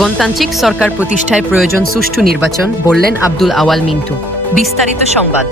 গণতান্ত্রিক সরকার প্রতিষ্ঠায় প্রয়োজন সুষ্ঠু নির্বাচন বললেন আব্দুল আওয়াল মিন্টু। বিস্তারিত সংবাদ।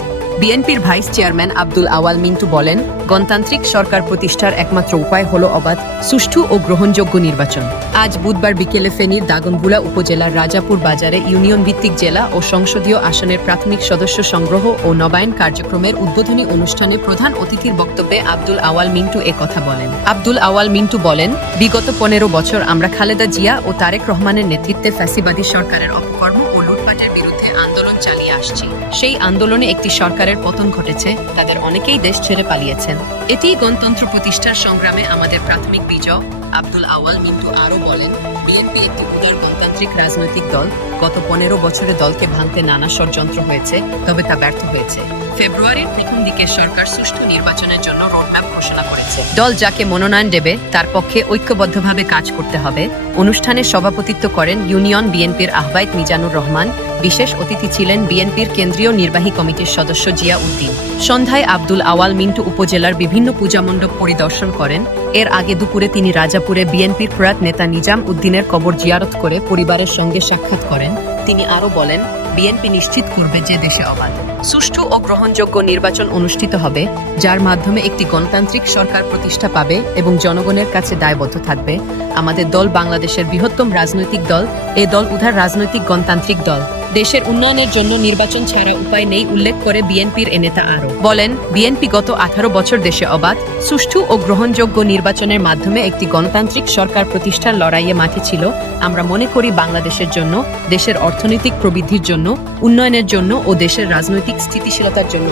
বিএনপির ভাইস চেয়ারম্যান আব্দুল আওয়াল মিন্টু বলেন, গণতান্ত্রিক সরকার প্রতিষ্ঠার একমাত্র উপায় হল অবাধ, সুষ্ঠু ও গ্রহণযোগ্য নির্বাচন। আজ বুধবার বিকেলে ফেনীর দাগনভুলা উপজেলার রাজাপুর বাজারে ইউনিয়ন ভিত্তিক জেলা ও সংসদীয় আসনের প্রাথমিক সদস্য সংগ্রহ ও নবায়ন কার্যক্রমের উদ্বোধনী অনুষ্ঠানে প্রধান অতিথির বক্তব্যে আব্দুল আওয়াল মিন্টু কথা বলেন। আব্দুল আওয়াল মিন্টু বলেন, বিগত পনেরো বছর আমরা খালেদা জিয়া ও তারেক রহমানের নেতৃত্বে ফ্যাসিবাদী সরকারের অপকর্ম ও লুটপাটের বিরুদ্ধে আন্দোলন চালিয়ে আসছি। সেই আন্দোলনে একটি সরকারের পতন ঘটেছে, তাদের অনেকেই দেশ ছেড়ে পালিয়েছেন। এটি গণতন্ত্র প্রতিষ্ঠার সংগ্রামে আমাদের প্রাথমিক বিজয়। আব্দুল আওয়াল মিন্টু আরও বলেন, বিএনপি একটি উদার গণতান্ত্রিক রাজনৈতিক দল। গত পনেরো বছরে দলকে ভাঙতে নানা ষড়যন্ত্র হয়েছে, তবে তা ব্যর্থ হয়েছে। ফেব্রুয়ারির প্রথম দিকে সরকার সুষ্ঠু নির্বাচনের জন্য রোডম্যাপ ঘোষণা করেছে। দল যাকে মনোনয়ন দেবে, তার পক্ষে ঐক্যবদ্ধভাবে কাজ করতে হবে। অনুষ্ঠানে সভাপতিত্ব করেন ইউনিয়ন বিএনপির আহ্বায়ক মিজানুর রহমান বিশেষ অতিথি ছিলেন বিএনপির কেন্দ্রীয় নির্বাহী কমিটির সদস্য জিয়া উদ্দিন। সন্ধ্যায় আব্দুল আওয়াল মিন্টু উপজেলার বিভিন্ন পূজামণ্ডপ পরিদর্শন করেন। এর আগে দুপুরে তিনি রাজাপুরে বিএনপির প্রয়াত নেতা নিজাম উদ্দিনের কবর জিয়ারত করে পরিবারের সঙ্গে সাক্ষাৎ করেন। তিনি আরও বলেন, বিএনপি নিশ্চিত করবে যে দেশে অবাধ। সুষ্ঠু ও গ্রহণযোগ্য নির্বাচন অনুষ্ঠিত হবে, যার মাধ্যমে একটি গণতান্ত্রিক সরকার প্রতিষ্ঠা পাবে এবং জনগণের কাছে দায়বদ্ধ থাকবে। আমাদের দল বাংলাদেশের বৃহত্তম রাজনৈতিক দল, এ দল উধার রাজনৈতিক গণতান্ত্রিক দল। দেশের উন্নয়নের জন্য নির্বাচন ছাড়া উপায় নেই উল্লেখ করে বিএনপির এ নেতা আরও। বলেন, বিএনপি গত আঠারো বছর দেশে অবাধ, সুষ্ঠু ও গ্রহণযোগ্য নির্বাচনের মাধ্যমে একটি গণতান্ত্রিক সরকার প্রতিষ্ঠার লড়াইয়ে মাঠে ছিল। আমরা মনে করি বাংলাদেশের জন্য, দেশের অর্থনৈতিক প্রবৃদ্ধির জন্য, উন্নয়নের জন্য ও দেশের রাজনৈতিক স্থিতিশীলতার জন্য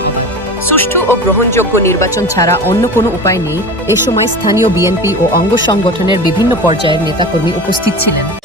সুষ্ঠু ও গ্রহণযোগ্য নির্বাচন ছাড়া অন্য কোনো উপায় নেই। এ সময় স্থানীয় বিএনপি ও অঙ্গ সংগঠনের বিভিন্ন পর্যায়ের নেতাকর্মী উপস্থিত ছিলেন।